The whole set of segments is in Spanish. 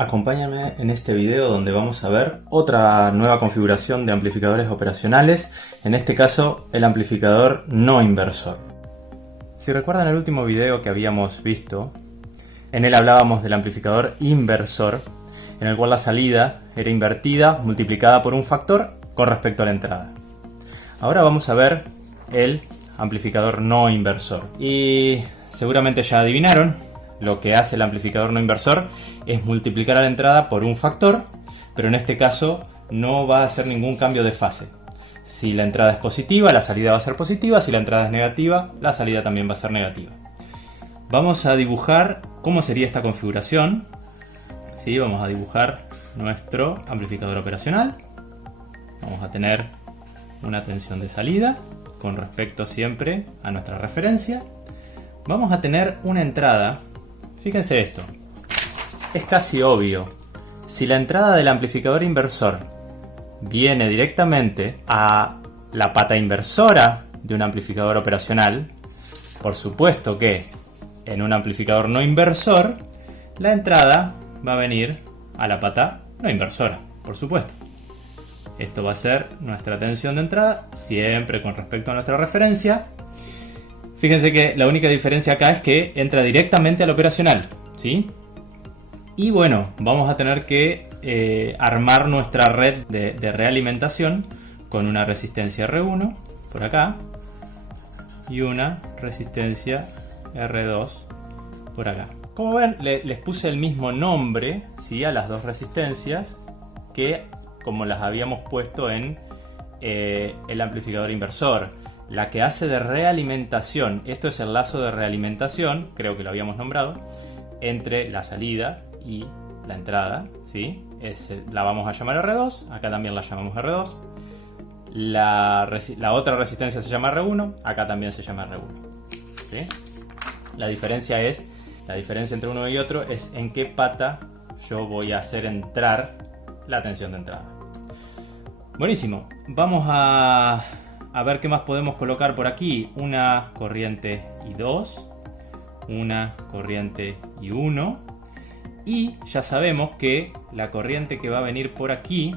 Acompáñame en este video donde vamos a ver otra nueva configuración de amplificadores operacionales, en este caso el amplificador no inversor. Si recuerdan el último video que habíamos visto, en él hablábamos del amplificador inversor, en el cual la salida era invertida multiplicada por un factor con respecto a la entrada. Ahora vamos a ver el amplificador no inversor. Y seguramente ya adivinaron. Lo que hace el amplificador no inversor es multiplicar a la entrada por un factor, pero en este caso no va a hacer ningún cambio de fase. Si la entrada es positiva, la salida va a ser positiva. Si la entrada es negativa, la salida también va a ser negativa. Vamos a dibujar cómo sería esta configuración. ¿Sí? Vamos a dibujar nuestro amplificador operacional. Vamos a tener una tensión de salida con respecto siempre a nuestra referencia. Vamos a tener una entrada. Fíjense esto, es casi obvio. Si la entrada del amplificador inversor viene directamente a la pata inversora de un amplificador operacional, por supuesto que en un amplificador no inversor, la entrada va a venir a la pata no inversora, por supuesto. Esto va a ser nuestra tensión de entrada, siempre con respecto a nuestra referencia. Fíjense que la única diferencia acá es que entra directamente al operacional, ¿sí? Y bueno, vamos a tener que armar nuestra red de realimentación con una resistencia R1 por acá y una resistencia R2 por acá. Como ven, les puse el mismo nombre, ¿sí?, a las dos resistencias que como las habíamos puesto en el amplificador inversor. La que hace de realimentación, esto es el lazo de realimentación, creo que lo habíamos nombrado, entre la salida y la entrada, ¿sí? La vamos a llamar R2, acá también la llamamos R2. La otra resistencia se llama R1, acá también se llama R1. ¿Sí? La diferencia entre uno y otro es en qué pata yo voy a hacer entrar la tensión de entrada. Buenísimo, vamos a ver qué más podemos colocar por aquí. Una corriente I2, una corriente I1, y ya sabemos que la corriente que va a venir por aquí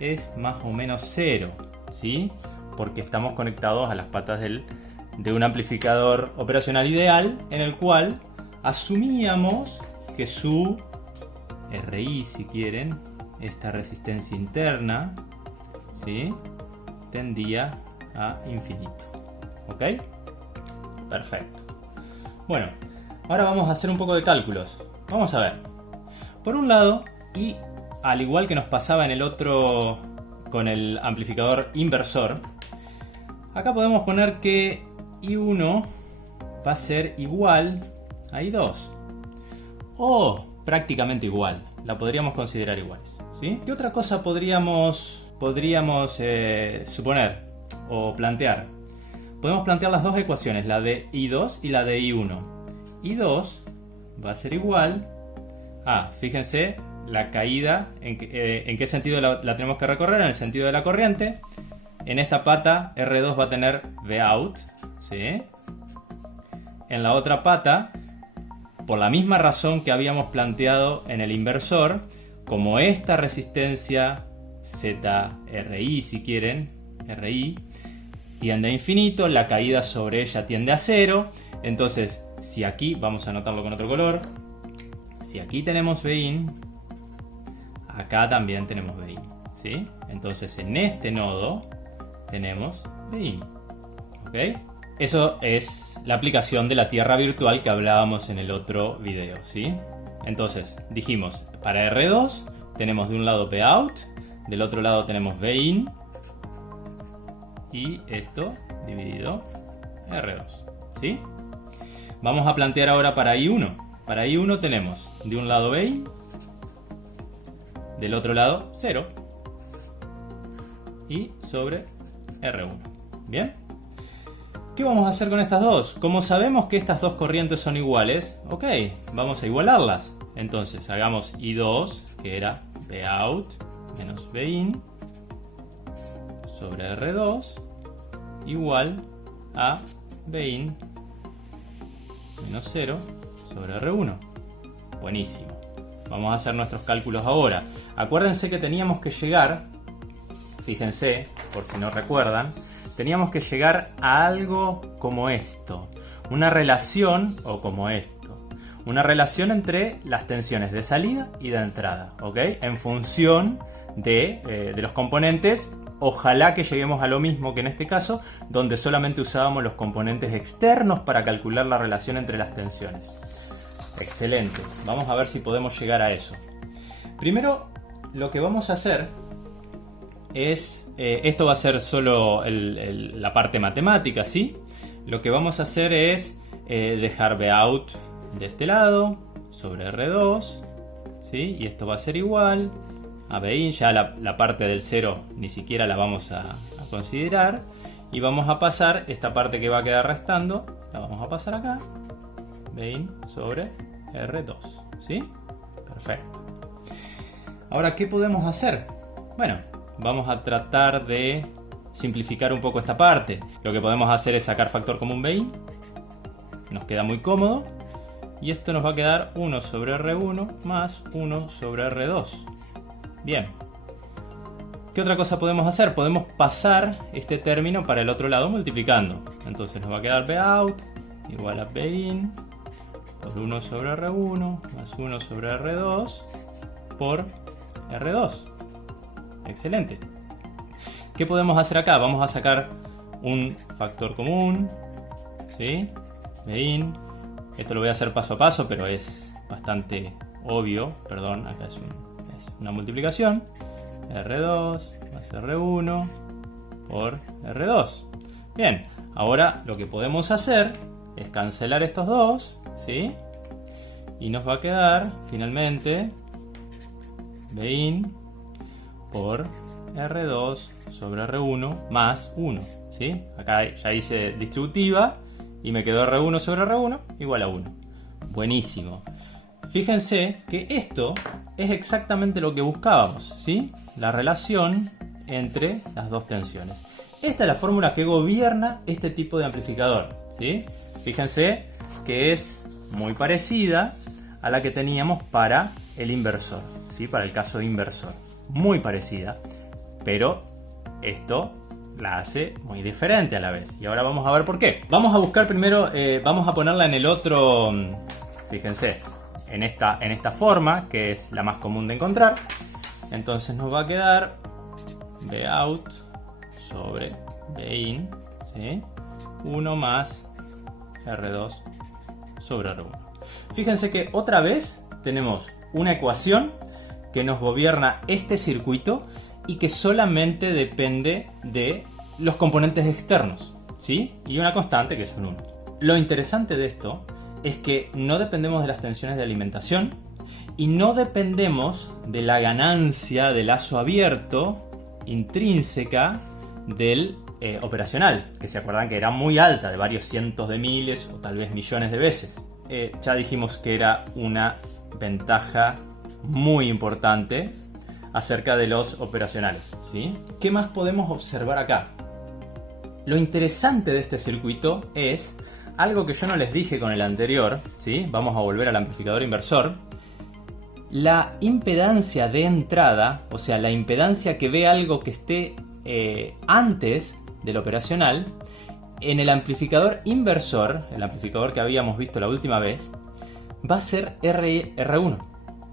es más o menos 0, ¿sí? Porque estamos conectados a las patas de un amplificador operacional ideal, en el cual asumíamos que su RI, si quieren, esta resistencia interna, ¿sí?, tendía a infinito. ¿Ok? Perfecto. Bueno, ahora vamos a hacer un poco de cálculos. Vamos a ver. Por un lado, y al igual que nos pasaba en el otro con el amplificador inversor, acá podemos poner que I1 va a ser igual a I2. O prácticamente igual. La podríamos considerar iguales, ¿sí? ¿Qué otra cosa podríamos suponer o plantear? Podemos plantear las dos ecuaciones, la de I2 y la de I1. I2 va a ser igual a, fíjense, la caída, en qué sentido la tenemos que recorrer, en el sentido de la corriente. En esta pata R2 va a tener Vout, ¿sí? En la otra pata, por la misma razón que habíamos planteado en el inversor, como esta resistencia ZRI, si quieren, RI, tiende a infinito, la caída sobre ella tiende a 0. Entonces, si aquí, vamos a anotarlo con otro color, si aquí tenemos Vin, acá también tenemos Vin, ¿sí? Entonces, en este nodo tenemos Vin, ¿ok? Eso es la aplicación de la tierra virtual que hablábamos en el otro video, ¿sí? Entonces, dijimos, para R2 tenemos de un lado Pout, del otro lado tenemos Vin, y esto dividido R2, ¿sí? Vamos a plantear ahora para I1. Para I1 tenemos de un lado Vin, del otro lado 0, y sobre R1. ¿Bien? ¿Qué vamos a hacer con estas dos? Como sabemos que estas dos corrientes son iguales, ok, vamos a igualarlas. Entonces hagamos I2, que era Pout menos Vin, sobre R2, igual a Vin menos 0 sobre R1. Buenísimo. vamos a hacer nuestros cálculos ahora. Acuérdense que teníamos que llegar, fíjense, por si no recuerdan, teníamos que llegar a algo como esto. Una relación, o como esto. Una relación entre las tensiones de salida y de entrada, ¿ok? En función de los componentes. Ojalá que lleguemos a lo mismo que en este caso, donde solamente usábamos los componentes externos para calcular la relación entre las tensiones. Excelente, vamos a ver si podemos llegar a eso. Primero, lo que vamos a hacer es, esto va a ser solo la parte matemática, ¿sí? Lo que vamos a hacer es dejar Vout de este lado, sobre R2, ¿sí? Y esto va a ser igual a Bin, ya la parte del 0 ni siquiera la vamos a considerar. Y vamos a pasar esta parte que va a quedar restando, la vamos a pasar acá, Bin sobre R2, ¿sí? Perfecto. Ahora, ¿qué podemos hacer? Bueno, vamos a tratar de simplificar un poco esta parte. Lo que podemos hacer es sacar factor común Bin, nos queda muy cómodo, y esto nos va a quedar 1 sobre R1 más 1 sobre R2. Bien. ¿Qué otra cosa podemos hacer? Podemos pasar este término para el otro lado multiplicando. Entonces nos va a quedar Vout igual a Bin por 1 sobre R1 más 1 sobre R2 por R2. Excelente. ¿Qué podemos hacer acá? Vamos a sacar un factor común, ¿sí? Bin. Esto lo voy a hacer paso a paso, pero es bastante obvio. Perdón, acá es una multiplicación. R2 más R1 por R2. Bien, ahora lo que podemos hacer es cancelar estos dos, ¿sí? Y nos va a quedar finalmente Bin por R2 sobre R1 más 1, ¿sí? Acá ya hice distributiva y me quedó R1 sobre R1 igual a 1. Buenísimo. Fíjense que esto es exactamente lo que buscábamos, ¿sí? La relación entre las dos tensiones. Esta es la fórmula que gobierna este tipo de amplificador, ¿sí? Fíjense que es muy parecida a la que teníamos para el inversor, ¿sí? Para el caso de inversor. Muy parecida, pero esto la hace muy diferente a la vez. Y ahora vamos a ver por qué. Vamos a buscar primero, vamos a ponerla en el otro, fíjense, en esta forma, que es la más común de encontrar. Entonces nos va a quedar Vout sobre Bin, ¿sí? 1 más R2 sobre R1. Fíjense que otra vez tenemos una ecuación que nos gobierna este circuito y que solamente depende de los componentes externos, ¿sí? Y una constante que es un 1. Lo interesante de esto es que no dependemos de las tensiones de alimentación y no dependemos de la ganancia de lazo abierto intrínseca del operacional, que se acuerdan que era muy alta, de varios cientos de miles o tal vez millones de veces. Ya dijimos que era una ventaja muy importante acerca de los operacionales, ¿sí? ¿Qué más podemos observar acá? Lo interesante de este circuito es algo que yo no les dije con el anterior, ¿sí? Vamos a volver al amplificador inversor. La impedancia de entrada, o sea, la impedancia que ve algo que esté antes del operacional, en el amplificador inversor, el amplificador que habíamos visto la última vez, va a ser R1,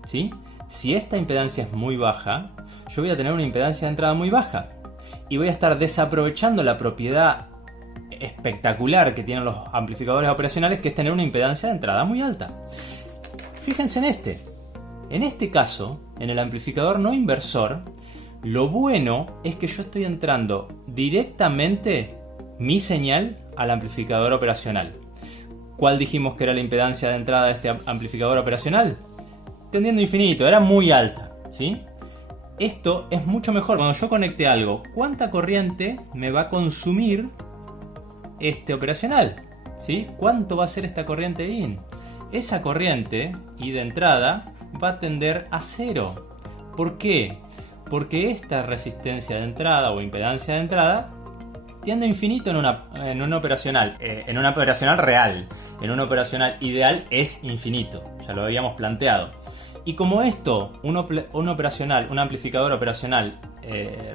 ¿sí? Si esta impedancia es muy baja, yo voy a tener una impedancia de entrada muy baja y voy a estar desaprovechando la propiedad espectacular que tienen los amplificadores operacionales, que es tener una impedancia de entrada muy alta. Fíjense en este caso, en el amplificador no inversor, lo bueno es que yo estoy entrando directamente mi señal al amplificador operacional. ¿Cuál dijimos que era la impedancia de entrada de este amplificador operacional? Tendiendo a infinito, era muy alta, ¿sí? Esto es mucho mejor. Cuando yo conecte algo, ¿cuánta corriente me va a consumir este operacional? ¿Sí? ¿Cuánto va a ser esta corriente IN? Esa corriente I de entrada va a tender a 0. ¿Por qué? Porque esta resistencia de entrada o impedancia de entrada tiende a infinito en una operacional. En una operacional real. En una operacional ideal es infinito. Ya lo habíamos planteado. Y como esto, un amplificador operacional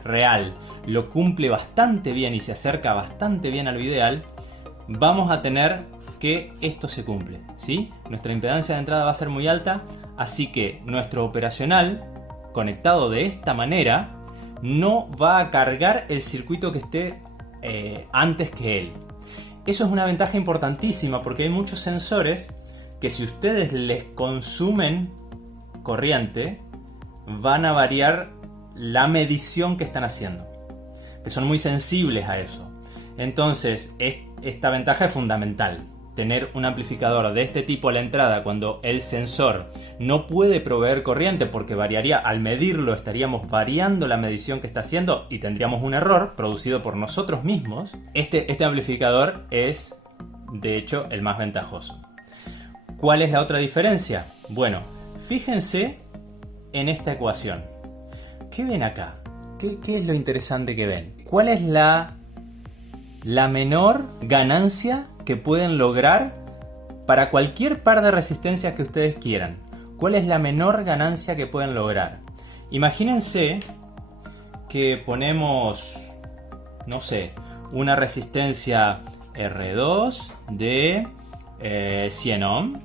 real lo cumple bastante bien y se acerca bastante bien a lo ideal, vamos a tener que esto se cumple, ¿sí? Nuestra impedancia de entrada va a ser muy alta, así que nuestro operacional, conectado de esta manera, no va a cargar el circuito que esté antes que él. Eso es una ventaja importantísima porque hay muchos sensores que si ustedes les consumen corriente, van a variar la medición que están haciendo, que son muy sensibles a eso. Entonces, esta ventaja es fundamental. Tener un amplificador de este tipo a la entrada cuando el sensor no puede proveer corriente porque variaría, al medirlo estaríamos variando la medición que está haciendo y tendríamos un error producido por nosotros mismos. Este amplificador es, de hecho, el más ventajoso. ¿Cuál es la otra diferencia? Bueno, fíjense en esta ecuación. ¿Qué ven acá? ¿Qué es lo interesante que ven? ¿Cuál es la menor ganancia que pueden lograr para cualquier par de resistencias que ustedes quieran? ¿Cuál es la menor ganancia que pueden lograr? Imagínense que ponemos, no sé, una resistencia R2 de 100 ohm,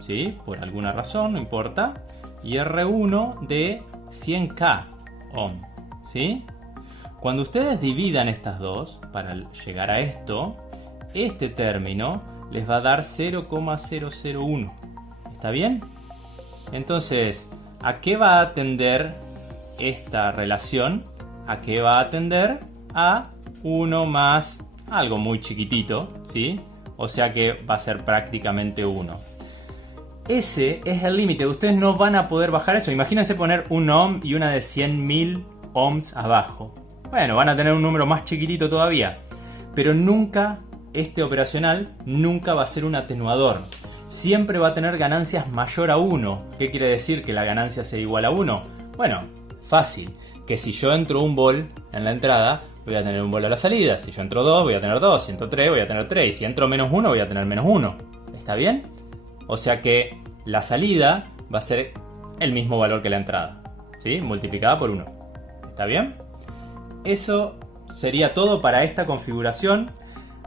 ¿sí? Por alguna razón, no importa, y R1 de 100k ohm, ¿sí? Cuando ustedes dividan estas dos para llegar a esto, este término les va a dar 0,001. ¿Está bien? Entonces, ¿a qué va a atender esta relación? ¿A qué va a atender? A 1 más algo muy chiquitito, ¿sí? O sea que va a ser prácticamente 1. Ese es el límite. Ustedes no van a poder bajar eso. Imagínense poner un ohm y una de 100.000 ohms abajo. Bueno, van a tener un número más chiquitito todavía. Pero nunca, este operacional, nunca va a ser un atenuador. Siempre va a tener ganancias mayor a 1. ¿Qué quiere decir que la ganancia sea igual a 1? Bueno, fácil. Que si yo entro 1 volt en la entrada, voy a tener 1 volt a la salida. Si yo entro 2, voy a tener 2. Si entro 3, voy a tener 3. Y si entro menos 1, voy a tener menos 1. ¿Está bien? O sea que la salida va a ser el mismo valor que la entrada, ¿sí? Multiplicada por 1. ¿Está bien? Eso sería todo para esta configuración.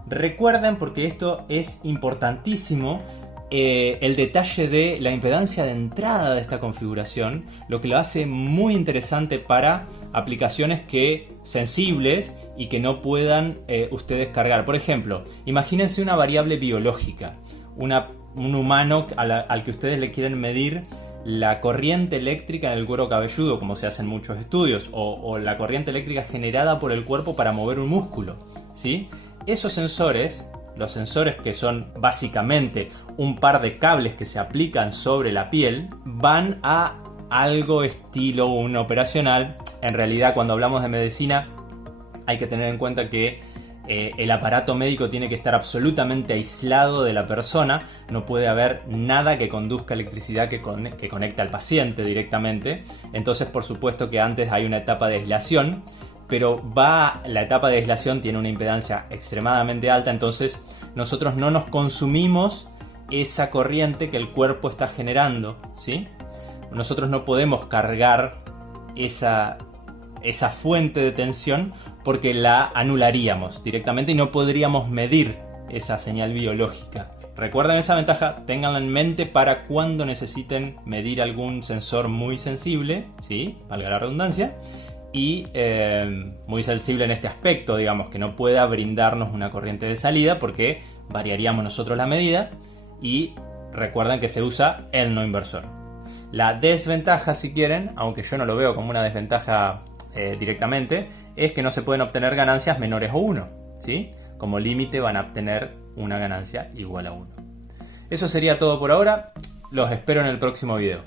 Recuerden, porque esto es importantísimo, el detalle de la impedancia de entrada de esta configuración, lo que lo hace muy interesante para aplicaciones sensibles y que no puedan ustedes cargar. Por ejemplo, imagínense una variable biológica, un humano al que ustedes le quieren medir la corriente eléctrica en el cuero cabelludo, como se hace en muchos estudios, o la corriente eléctrica generada por el cuerpo para mover un músculo, ¿sí? Esos sensores, los sensores que son básicamente un par de cables que se aplican sobre la piel, van a algo estilo un operacional. En realidad, cuando hablamos de medicina, hay que tener en cuenta que el aparato médico tiene que estar absolutamente aislado de la persona. No puede haber nada que conduzca electricidad que conecte al paciente directamente. Entonces, por supuesto que antes hay una etapa de aislación, pero la etapa de aislación tiene una impedancia extremadamente alta, entonces nosotros no nos consumimos esa corriente que el cuerpo está generando, ¿sí? Nosotros no podemos cargar esa fuente de tensión porque la anularíamos directamente y no podríamos medir esa señal biológica. Recuerden esa ventaja, ténganla en mente para cuando necesiten medir algún sensor muy sensible, ¿sí? Valga la redundancia, y muy sensible en este aspecto, digamos, que no pueda brindarnos una corriente de salida porque variaríamos nosotros la medida. Y recuerden que se usa el no inversor. La desventaja, si quieren, aunque yo no lo veo como una desventaja directamente, es que no se pueden obtener ganancias menores a 1, ¿sí? Como límite van a obtener una ganancia igual a 1. Eso sería todo por ahora. Los espero en el próximo video.